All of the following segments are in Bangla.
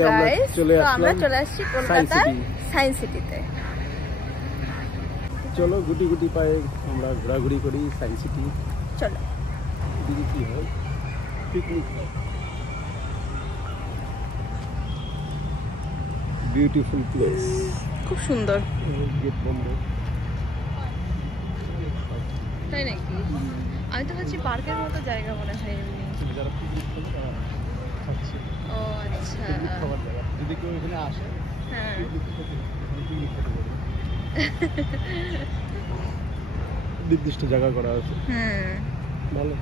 গাইস, তো আমরা চলে আসছি কলকাতার সায়েন্স সিটিতে। চলো গুটি গুটি পায়ে আমরা ঘোরাঘুরি করি সায়েন্স সিটি। চলো দিদি কি হয়, পিকনিক হয়। বিউটিফুল প্লেস, খুব সুন্দর। গেট বন্ধ, তাই নাকি? আমি তো ভাবছি পার্কের মতো জায়গা মনে হয় এমনি। যারা পিকনিক করে তারা খাচ্ছে। ও আচ্ছা, খাবার জায়গা। যদি কেউ এখানে আসে, হ্যাঁ, পিকনিক খেতে পারে। নির্দিষ্ট জায়গা করা আছে। ভালো।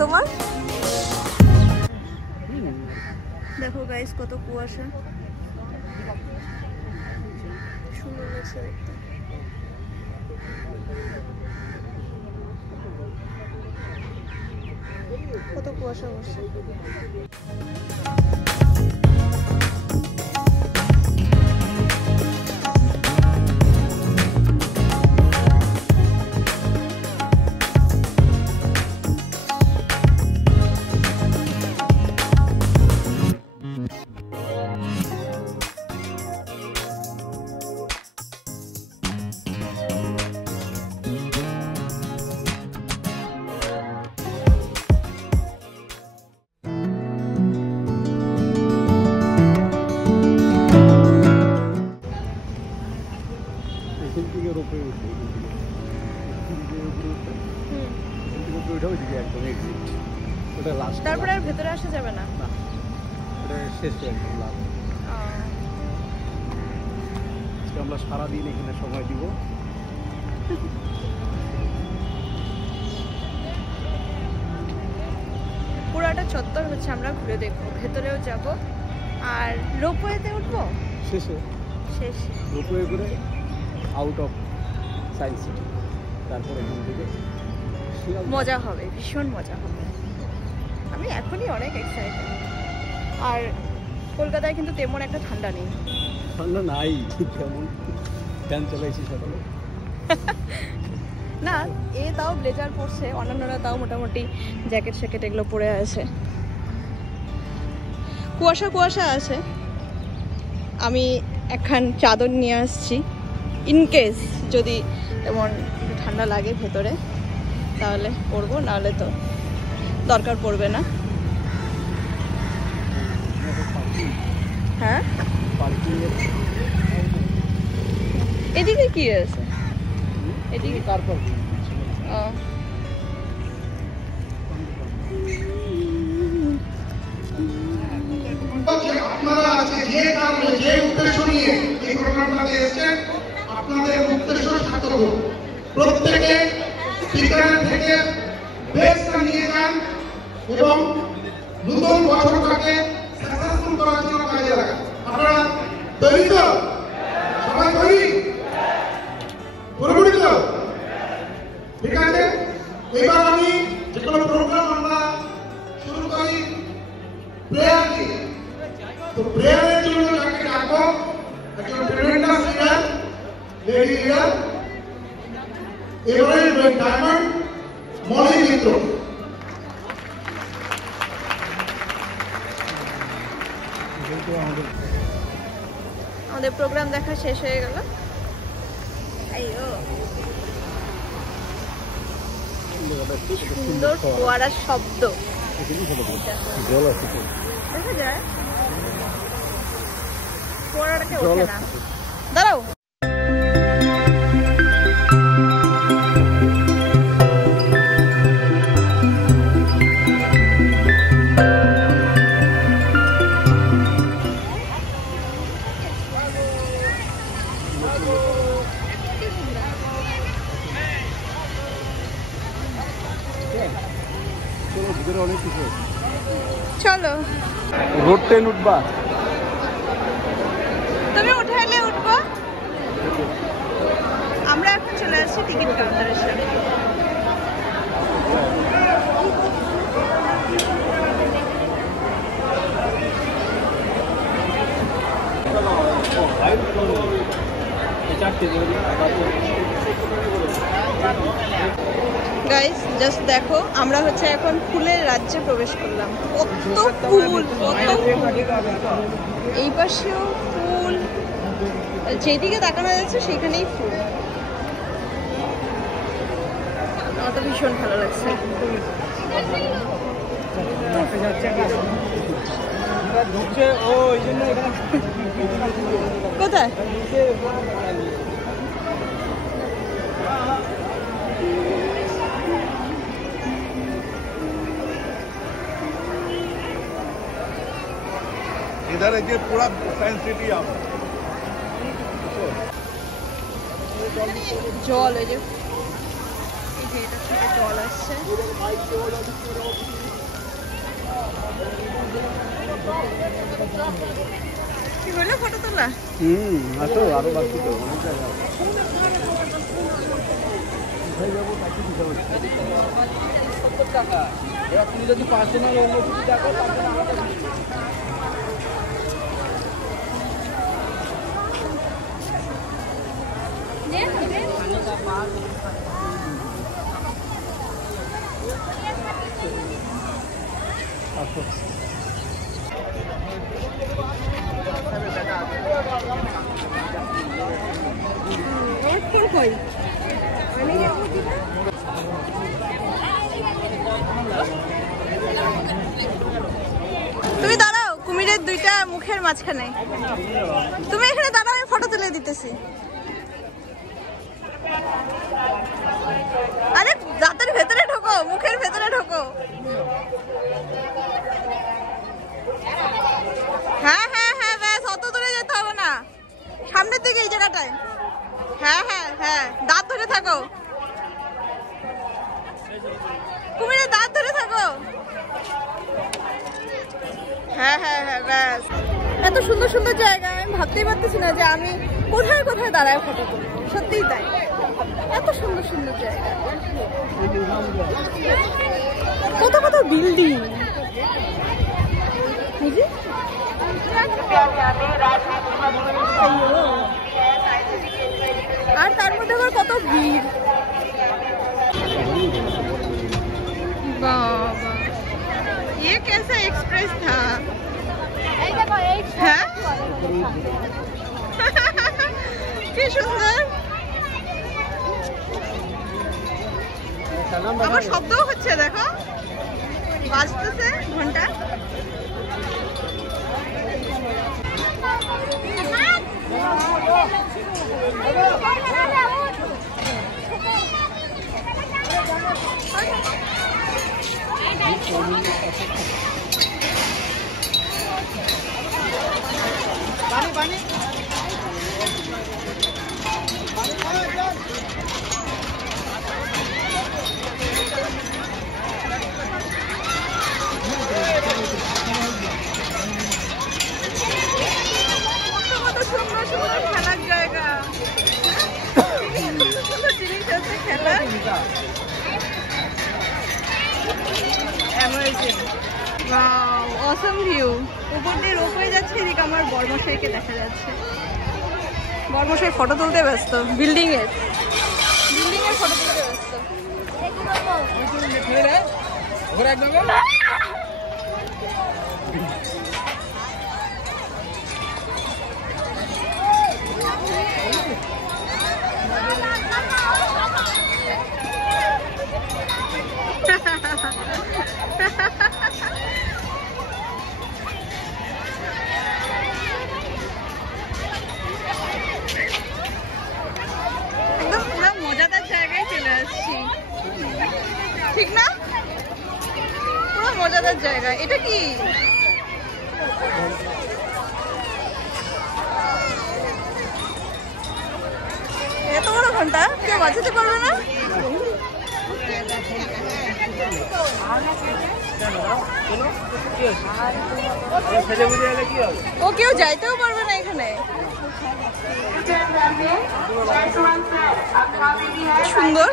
তোমার দেখো গাইস কত কুয়াশা, সুন্দর লাগছে দেখতে। কত কুয়াশা বসে। তারপরে আর ভেতরে আসা যাবে না, শেষ একদম লাভ। আমরা সারাদিন এখানে সময় দিব। পুরাটা চত্বর হচ্ছে আমরা ঘুরে দেখবো, ভেতরেও যাব আর রোপওয়েতে উঠবো শেষে রোপওয়ে করে আউট অফ সায়েন্স সিটি। তারপরে এখান থেকে মজা হবে, ভীষণ মজা হবে। আমি এখনই অনেক এক্সাইটেড। আর কলকাতায় কিন্তু তেমন একটা ঠান্ডা নেই। ঠান্ডা নাই, কেমন ফ্যান চালাইছি সকালে। না, এ তাও ব্লেজার পরছে, অন্যান্যরা তাও মোটামুটি জ্যাকেট স্যাকেট এগুলো পরে আছে। কুয়াশা কুয়াশা আছে। আমি একখান চাদর নিয়ে আসছি, ইনকেস যদি তেমন একটু ঠান্ডা লাগে ভেতরে তাহলে পরবো, নাহলে তো দরকার পড়বে না। হ্যাঁ, এদিকে কি আছে? এদিকে তারপর আপনারা আজকে যে কারণে যে উদ্দেশ্য নিয়ে এই প্রোগ্রামটাতে এসেছেন, আপনাদের উদ্দেশ্য সার্থক হোক। প্রত্যেকে বিজ্ঞান থেকে বেসটা নিয়ে যান এবং নতুন বছরটাকে সাকসেসফুল করার জন্য কাজে লাগান। আপনারা তৈরি তো? সবাই তৈরি? পুরোপুরি তো? ঠিক আছে, এবার আমি যে কোনো প্রোগ্রাম আমরা শুরু করি প্রেয়ার দিয়ে। তো প্রেয়ারের জন্য যাকে ডাকবো, একজন tremendous leader, lady leader, Everest diamond Molly Mitra. আমাদের প্রোগ্রাম দেখা শেষ হয়ে গেল। সুন্দর ফোয়ারার শব্দ দেখা যায়। ফোয়ারাটাকে ওঠে না, দাঁড়াও। ট্রেন উঠবা? তুমি উঠাইলে উঠবো। আমরা এখন চলে আসছি টিকিট কাউন্টারের সামনে। গাইস জাস্ট দেখো, আমরা হচ্ছে এখন ফুলের রাজ্যে প্রবেশ করলাম। কত ফুল, কত ফুল। এই পাশেও ফুল, যেদিকে তাকানো যাচ্ছে সেখানেই ফুল। আমার তো ভীষণ ভালো লাগছে। কোথায়? इधर है पूरा साइंस सिटी आप জল, এই যে এটা থেকে জল আসছে। কি হলো ফটো তোলা? আসো আরো বাকি তো অনেক জায়গা। তুমি যদি পার্সোনাল অন্য কিছু দেখো তাহলে আমাদের তুমি দাঁড়াও কুমিরের দুইটা মুখের মাঝখানে। তুমি এখানে দাঁড়াও, আমি ফটো তুলে দিতেছি। আরে দাঁতের ভেতরে ঢোকো, মুখের ভেতরে ঢোকো। হ্যাঁ হ্যাঁ হ্যাঁ, ব্যাস অত দূরে যেতে হবে না, সামনের দিকে এই জায়গাটায়। হ্যাঁ হ্যাঁ হ্যাঁ, দাঁত ধরে থাকো, কুমিরের দাঁত ধরে থাকো। হ্যাঁ হ্যাঁ হ্যাঁ, ব্যাস। এত সুন্দর সুন্দর জায়গা, আমি ভাবতেই পারতেছি না যে আমি কোথায় কোথায় দাঁড়ায় ফটো তুলবো। সত্যিই তাই, এত সুন্দর সুন্দর জায়গা, কত কত বিল্ডিং। আর তার মধ্যে আবার কত ভিড়। বাবা, ये कैसा एक्सप्रेस था? হ্যাঁ কি সুন্দর। আবার শব্দও হচ্ছে, দেখো বাজতেছে ঘন্টা। পানি কত সুন্দর সুন্দর খেলার জায়গা, সুন্দর জিনিস আছে খেলার। ওয়াও, অসম ভিউ। উপর দিয়ে রোপওয়ে যাচ্ছে, এদিকে আমার বর্মশাইকে দেখা যাচ্ছে। বর্মশাই ফটো তুলতে ব্যস্ত, বিল্ডিং এর ফটো তুলতে ব্যস্ত। একদম পুরো মজাদার জায়গায় চলে আসছি, ঠিক না? পুরো মজাদার জায়গা। এটা কি? এত বড় ঘন্টা কেউ বাজাতে পারবে না? ও কেউ যাইতেও পারবে না এখানে। সুন্দর।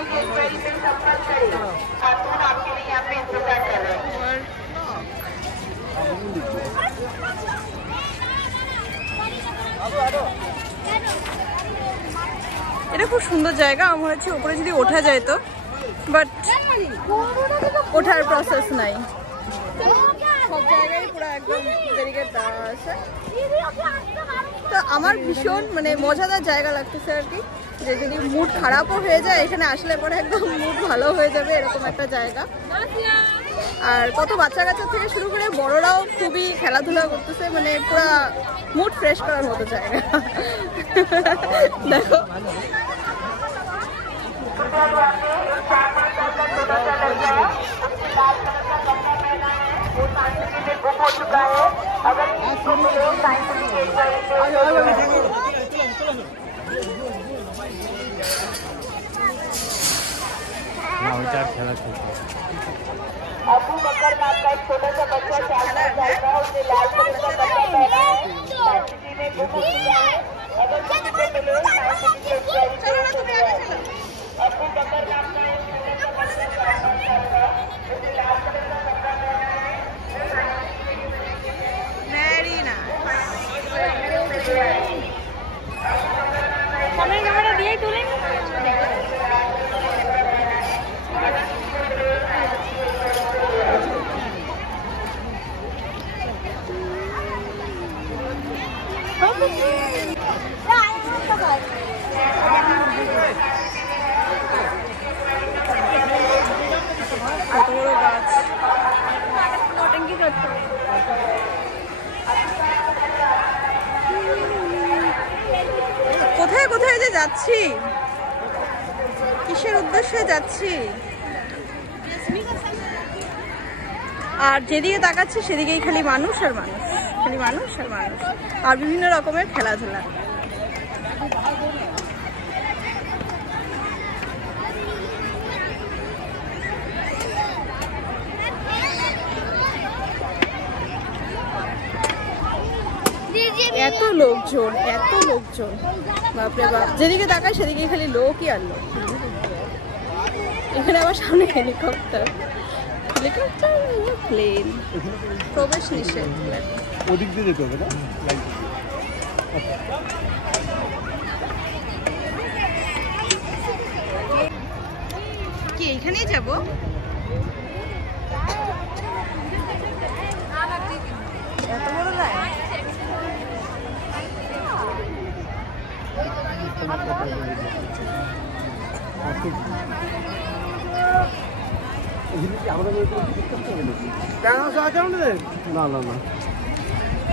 এটা খুব সুন্দর জায়গা। আমার হচ্ছে উপরে যদি ওঠা যায় তো, বাট ওঠার প্রসেস নাই। সব জায়গায় পুরো একদম ব্যারিকেড দেওয়া আছে। তো আমার ভীষণ মানে মজাদার জায়গা লাগতেছে আর কি, যে যদি মুড খারাপও হয়ে যায় এখানে আসলে পরে একদম মুড ভালো হয়ে যাবে এরকম একটা জায়গা। আর কত বাচ্চা কাচ্চা থেকে শুরু করে বড়রাও খুবই খেলাধুলা করতেছে, মানে পুরো মুড ফ্রেশ করার মতো জায়গা। দেখো अबू बकर नाम का एक छोटा सा बच्चा 4 साल का है, उसने लाल कलर का कपड़ा पहना है, साइंस सिटी में गुम हो चुका है। अगर किसी को मिले साइंस सिटी के इंक्वायरी करो तो वो है अबू बकर नाम का एक छोटा सा बच्चा 4 साल का है, उसने लाल कलर का कपड़ा पहना है, वेरी नाइस। हमें कैमरा दिए तुले কত বড় গাছ। কোথায় কোথায় যে যাচ্ছি, কিসের উদ্দেশ্যে যাচ্ছি, আর যেদিকে তাকাচ্ছি সেদিকেই খালি মানুষ আর মানুষ, খালি মানুষ আর মানুষ, আর বিভিন্ন রকমের খেলাধুলা। এত লোকজন, এত লোকজন, বাপরে বাপ, যেদিকে তাকায় সেদিকে খালি লোকই আর লোক। এখানে আবার সামনে হেলিকপ্টার, হেলিকপ্টার প্লেন, প্রবেশ নিষেধ। ওদিক দিয়ে যেতে হবে না? কি এইখানেই যাবো? এত বড় লাইন। না না না,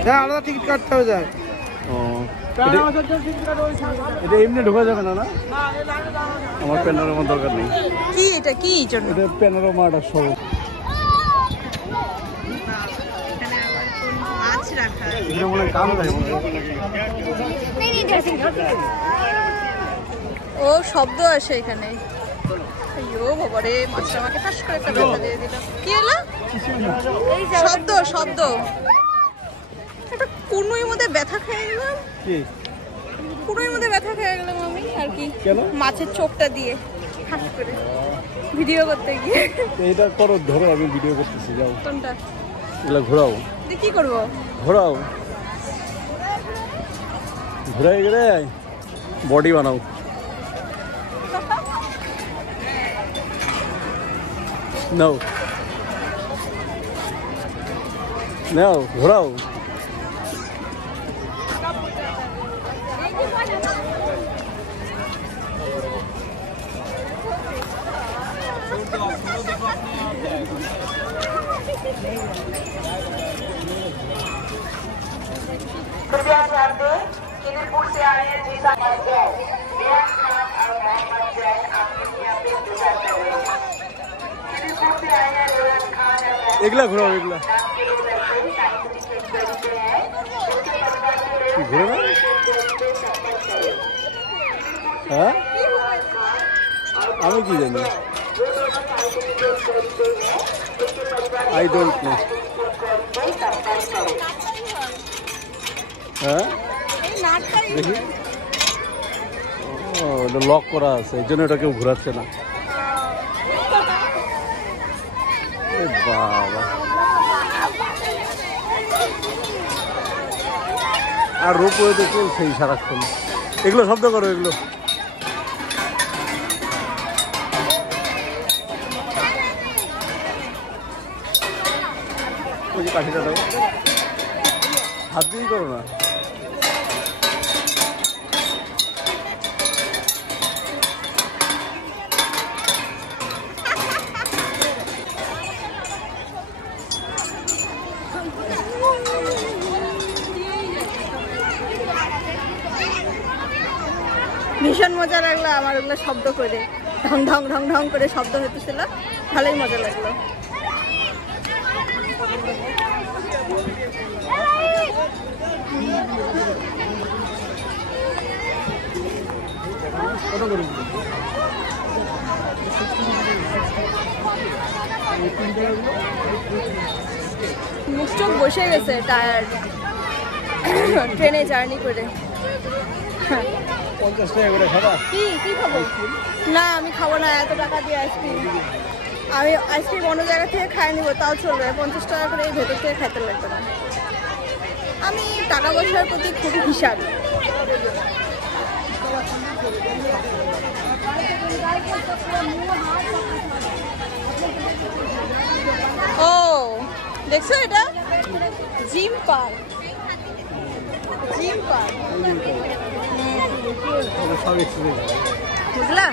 হ্যাঁ আলাদা টিকিট কাটতে হবে যায়। এটা এমনি ঢোকা যাবে না? না, আমার প্যানোরামার দরকার নেই। কি এটা কি জন্য? এটা প্যানোরামাটা সহ। এখানে আবার কোন মাছ রাখা আছে। এটা মনে হয় কাম দেয় মনে হয়। ও শব্দ আসে এখানে। আইয়ো বাবা রে, মাছটা আমাকে ফাঁস করে একটা ব্যথা দিয়ে দিল। কি হলো? শব্দ শব্দ, একটা কুনুই মধ্যে ব্যথা খেয়ে গেলাম। কি কুনুই মধ্যে ব্যথা খেয়ে গেলাম আমি আর কি। কেন? মাছের চোখটা দিয়ে ফাঁস করে ভিডিও করতে গিয়ে। এটা করো, ধরো, আমি ভিডিও করতেছি। যাও, কোনটা? এগুলা ঘোরাও। কি করবো? ঘোরাও, ঘুরাই গেলে বডি বানাও। নাও নাও, ঘোরাও। कृपया ध्यान दें, किरीपुर से आए हैं जीता जैन, बेहद खान और मोहम्मद जैन आपके यहाँ पे इंतजार कर रहे हैं। किरीपुर से आए हैं बेहद खान और এগুলা ঘোরাও, এগুলা नाम के दो लड़के साइंस के खेलते हैं, उसके परिवार के लोग ঘুরে না। হ্যাঁ, আমি কি জানি। I don't know. হ্যাঁ দেখি ও এটা লক করা আছে এই জন্য এটা কেউ ঘোরাচ্ছে না বাবা আর রোপওয়ে তো চলছেই সারাক্ষণ এগুলো শব্দ করো এগুলো ওই যে কাঠিটা দাও হাত দিয়েই করো না ভীষণ মজা লাগলো আমার ওগুলো শব্দ করে ঢং ঢং ঢং ঢং করে শব্দ হতেছিল ভালোই মজা লাগলো মুখ বসে গেছে টায়ার্ড ট্রেনে জার্নি করে 50 টাকা করে খাবা কি খাবো না আমি খাবো না এত টাকা দিয়ে আইসক্রিম আমি আইসক্রিম অন্য জায়গা থেকে খাই নিবো তাও চলবে 50 টাকা করে এই ভেতর থেকে খাইতে লাগবে না আমি টাকা পয়সার প্রতি খুবই হিসাব ও দেখছো এটা জিম পার্ক বুঝলা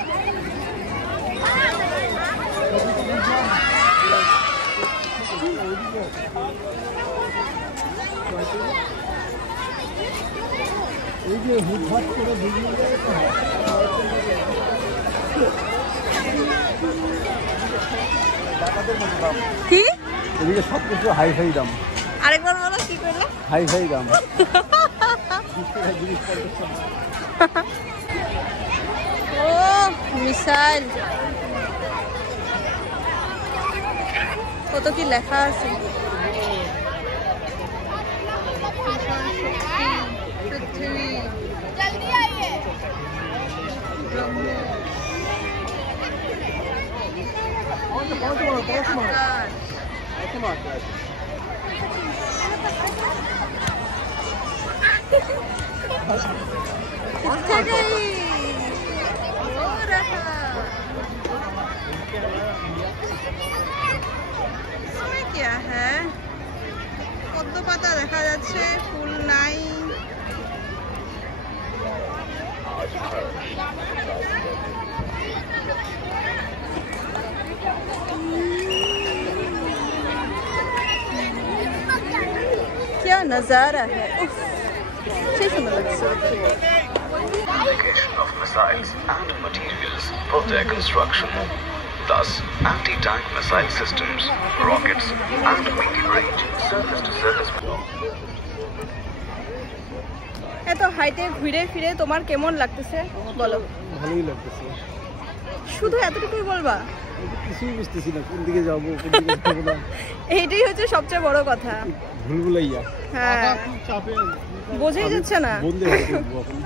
এই যে হুটহাট করে ভিডিও কি এদিকে সব কিছু হাই ফাই দাম আরেকবার বলো কি করলে হাই ফাই দাম ও মিসাইল কত কি লেখা আছে क्या है পদ্ম পাতা দেখা যাচ্ছে ফুল নাই क्या नजारा है उफ of missiles and materials for their construction. Thus, anti-tank missile systems, rockets, and medium-range surface-to-surface. এত হাইটে ঘুরে ফিরে তোমার কেমন লাগতেছে বলো ভালোই লাগতেছে শুধু এতটুকুই বলবা কিছুই বুঝতেছি না কোন দিকে যাবো কোন দিকে যাবো না এইটাই হচ্ছে সবচেয়ে বড় কথা ভুলভুলাইয়া হ্যাঁ বোঝাই যাচ্ছে না বন্দে ভারত এখন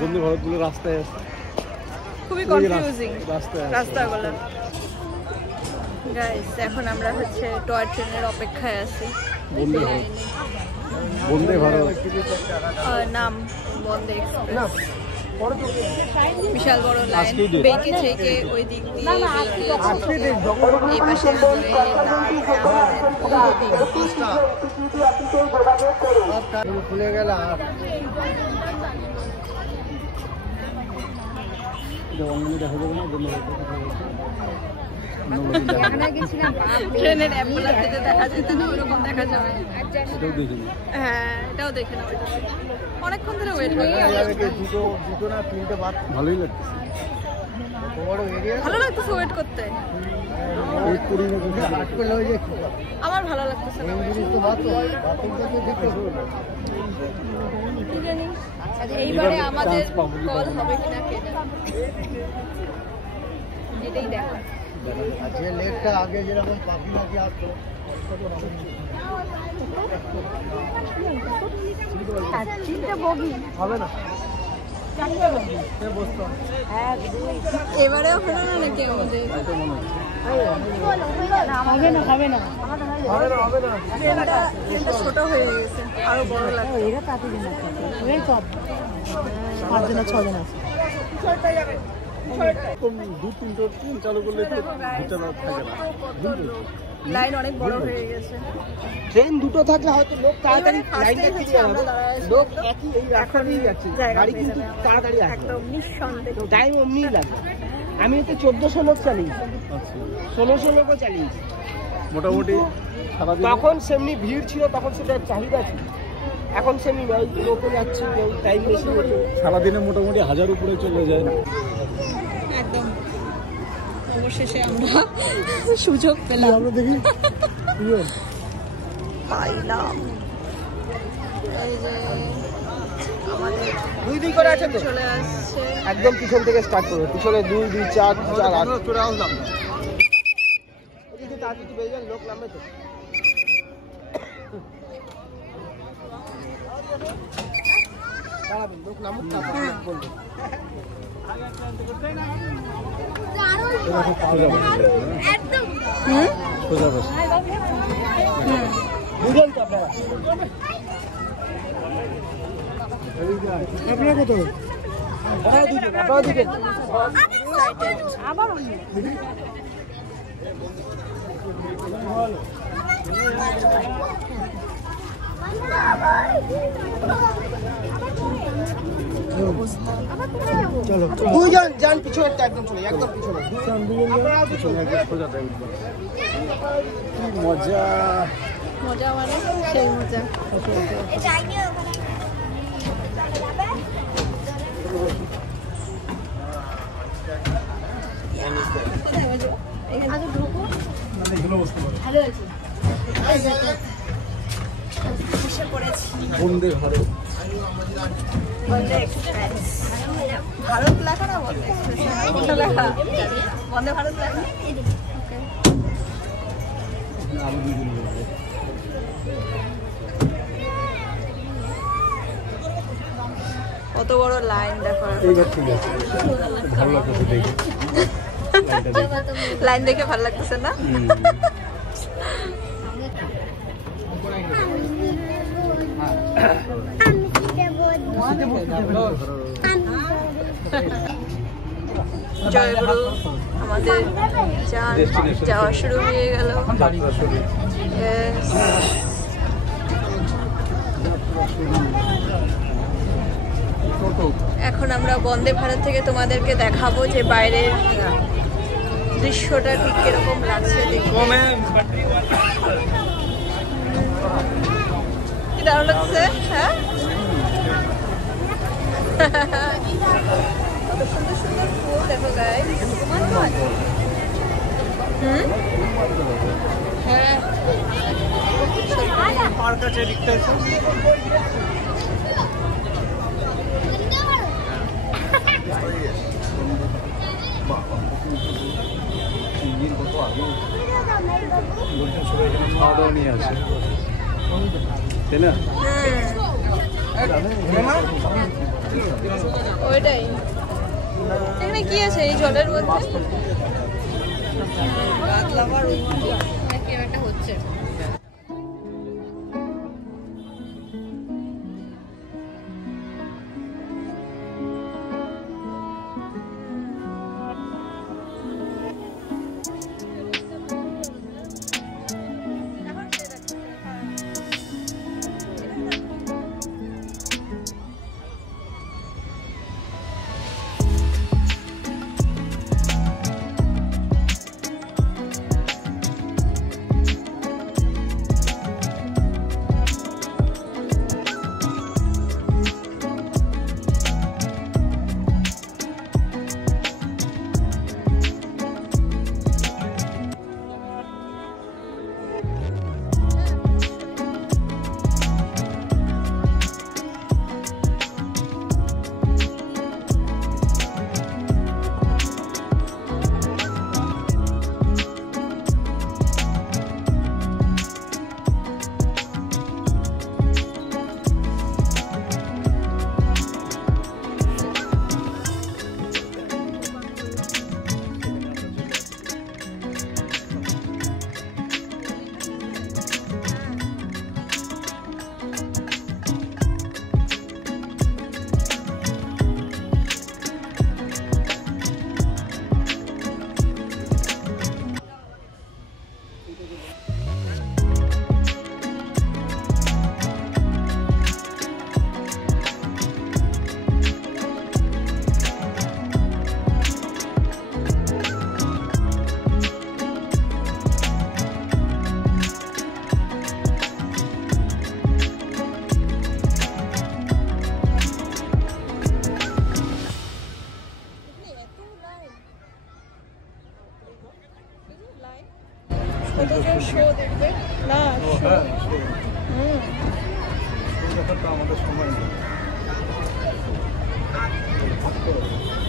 বন্দে ভারতগুলো রাস্তায় আছে খুবই কনফিউজিং রাস্তায় রাস্তাগুলো গাইস এখন আমরা হচ্ছে টয় ট্রেনের অপেক্ষায় আছি বন্দে ভারত নাম বন্দে এক্সপ্রেস বিশাল বড় লাইন বেঁকে থেকে ওই দিক দিয়ে এই পাশে খুলে গেল ট্রেনের অ্যাম্বুলেন্স যেতে দেখা যেত না ওরকম দেখা যাবে হ্যাঁ এটাও দেখে নাও অনেকক্ষণ ধরে ওয়েট করি দুটো না তিনটে বাদ ভালোই লাগতেছে ভালো লাগতেছে ওয়েট করতে আমার ভালো লাগতেছে না কি জানি এইবারে আমাদের কল হবে কিনা কে জানে এটাই দেখা। যে লেকটা আগে যেরকম পাখি নাকি আসতো হবে না, এবারেও হলো না নাকি আমাদের? ছোট হয়ে গেছে, আরো বড় লাগবে। পাঁচজন ছজন আছে। 2-3টো ট্রেন চালু করলে তো ভিতরে থাকে না, লাইন অনেক বড় হয়ে গেছে। ট্রেন দুটো থাকলে হয়তো লোক তাড়াতাড়ি লাইনটা ক্লিয়ার হবে, লোক একই এই রাস্তাতেই যাচ্ছে, গাড়ি কিন্তু তাড়াতাড়ি আসবে, একদম নিঃসন্দেহে টাইম অমনিই লাগে। আমি তো 1400 লোক চালিয়েছি, 1600 লোকও চালিয়েছি মোটামুটি। তখন সেমনি ভিড় ছিল, তখন সেটার চাহিদা ছিল, এখন সেমনি নয়, লোকে যাচ্ছে, টাইম বেশি হচ্ছে, সারাদিনে মোটামুটি 1000 উপরে চলে যায়। একদম অবশেষে আমরা সুযোগ পেলাম, আমরা দেখি পাইলাম। এই যে আমাদের 2-2 করে আছে তো, চলে আসছে। একদম পিছন থেকে স্টার্ট করবে, পিছনে 2-2 4 4 চলে আসলাম। এদিকে তাড়াতাড়ি বেরিয়ে যান, লোক নামবে তো। দাঁড়াবেন, লোক নামুক তারপর বলবেন। বুঝলেন তো আপনারা? আপনারা কত? আপনারা দিবেন। আবার চলো 2 জন যান পিছনে, একদম চলে, একদম পিছনে আপনারা পিছনে একদম সোজা টাইম। মজা মজা মানে সেই মজা। বন্দে ভারত, বন্দে এক্সপ্রেস, ভারত লেখা না বন্দে এক্সপ্রেস, কোনটা লেখা? বন্দে ভারত লেখা। আরো 2 দিন লাগবে। কত বড় লাইন দেখো। এইবার ঠিক আছে, ভালো লাগছে দেখে, লাইন দেখে ভালো লাগতেছে না? জয়গুরু, আমাদের যাওয়া শুরু হয়ে গেল। এখন আমরা বন্দে ভারত থেকে তোমাদেরকে দেখাবো যে বাইরের দৃশ্যটা ঠিক কিরকম লাগছে দেখতে। কি দারুণ লাগছে, হ্যাঁ? কত সুন্দর সুন্দর ফুল দেখো গাইস। হ্যাঁ, পার্ক আছে দেখতে আছে। খাওয়া দাওয়া নিয়ে আসে, তাই না? ওইটাই। এখানে কি আছে এই জলের মধ্যে? একটা হচ্ছে।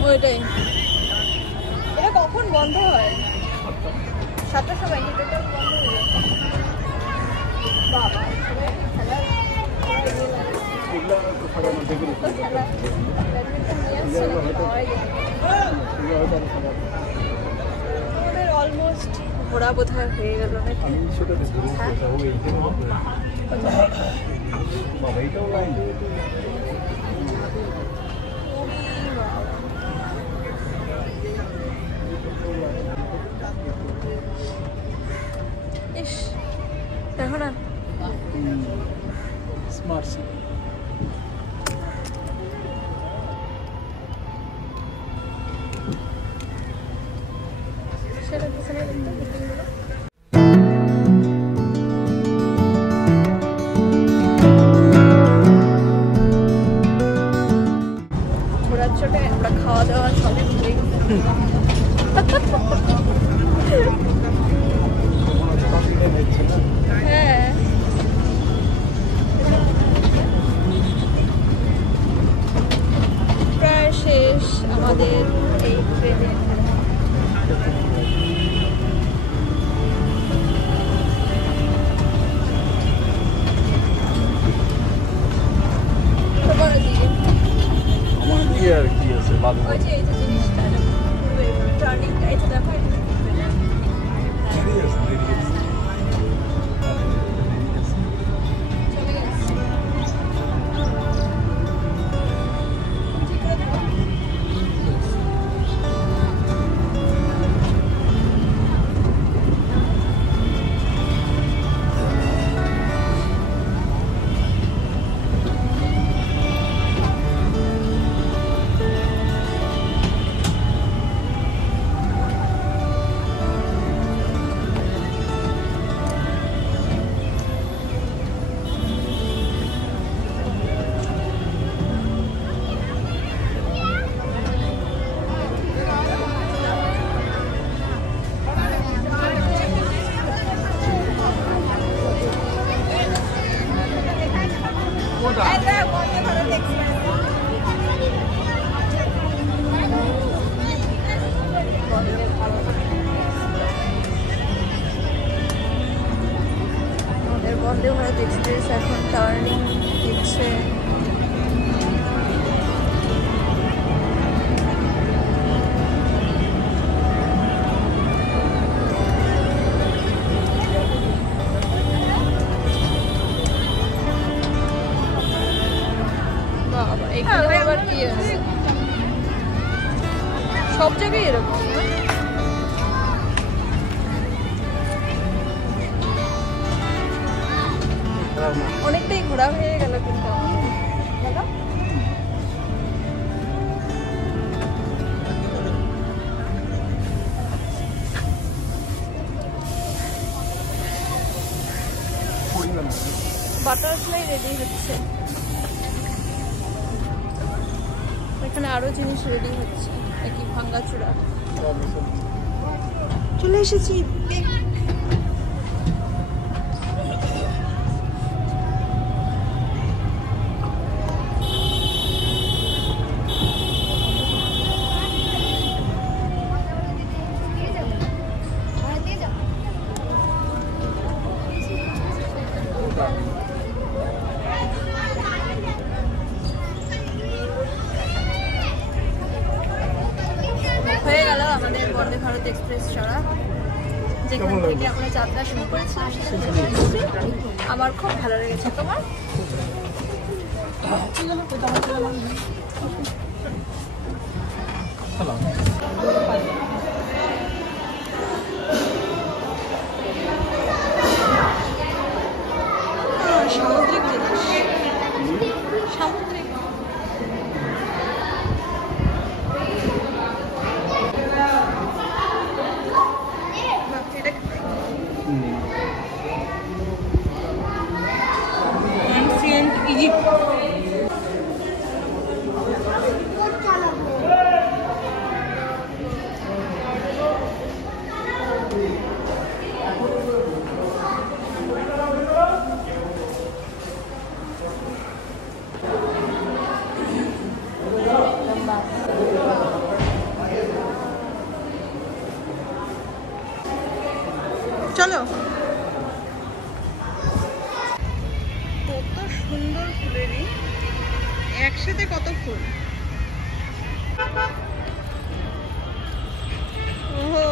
ওইটাই। এটা কখন বন্ধ হয়? 7টার সময় কি এটা বন্ধ হয়ে যায়? বাবা অলমোস্ট ঘোরা বোধহয় হয়ে গেল নাকি? ইস দেখো না স্মার্ট সিটি। সেটা পিছনে দেখতে ঘোরার চোটে আমরা খাওয়া দাওয়া সবই ভুলে গেছি। হ্যাঁ প্রায় শেষ আমাদের এই ট্রেনে। তোমার দিকে আমার দিকে আর কি আছে বাদু ওই যে এই যে জিনিসটা টার্নিংটা এই যে দেখো চলে গেছে। ঠিক করে দাও। বন্দে ভারত এক্সপ্রেস এখন টার্নিং দিচ্ছে। বাবা এখানে আবার কি আছে? সব জায়গায় এরকম না? অনেকটাই ঘোরা হয়ে গেল কিন্তু বাটারফ্লাই রেডি হচ্ছে। এখানে আরো জিনিস রেডি হচ্ছে নাকি ভাঙ্গাচুরা। চলে এসেছি। হয়ে গেল আমাদের বন্দে ভারত এক্সপ্রেস চড়া। যেখান থেকে আমরা যাত্রা শুরু করেছিলাম আমার খুব ভালো লেগেছে। তোমার? সামুদ্রিক জিনিস, সামুদ্রিক চলো। কত সুন্দর ফুলেরই, একসাথে কত ফুল। ওহো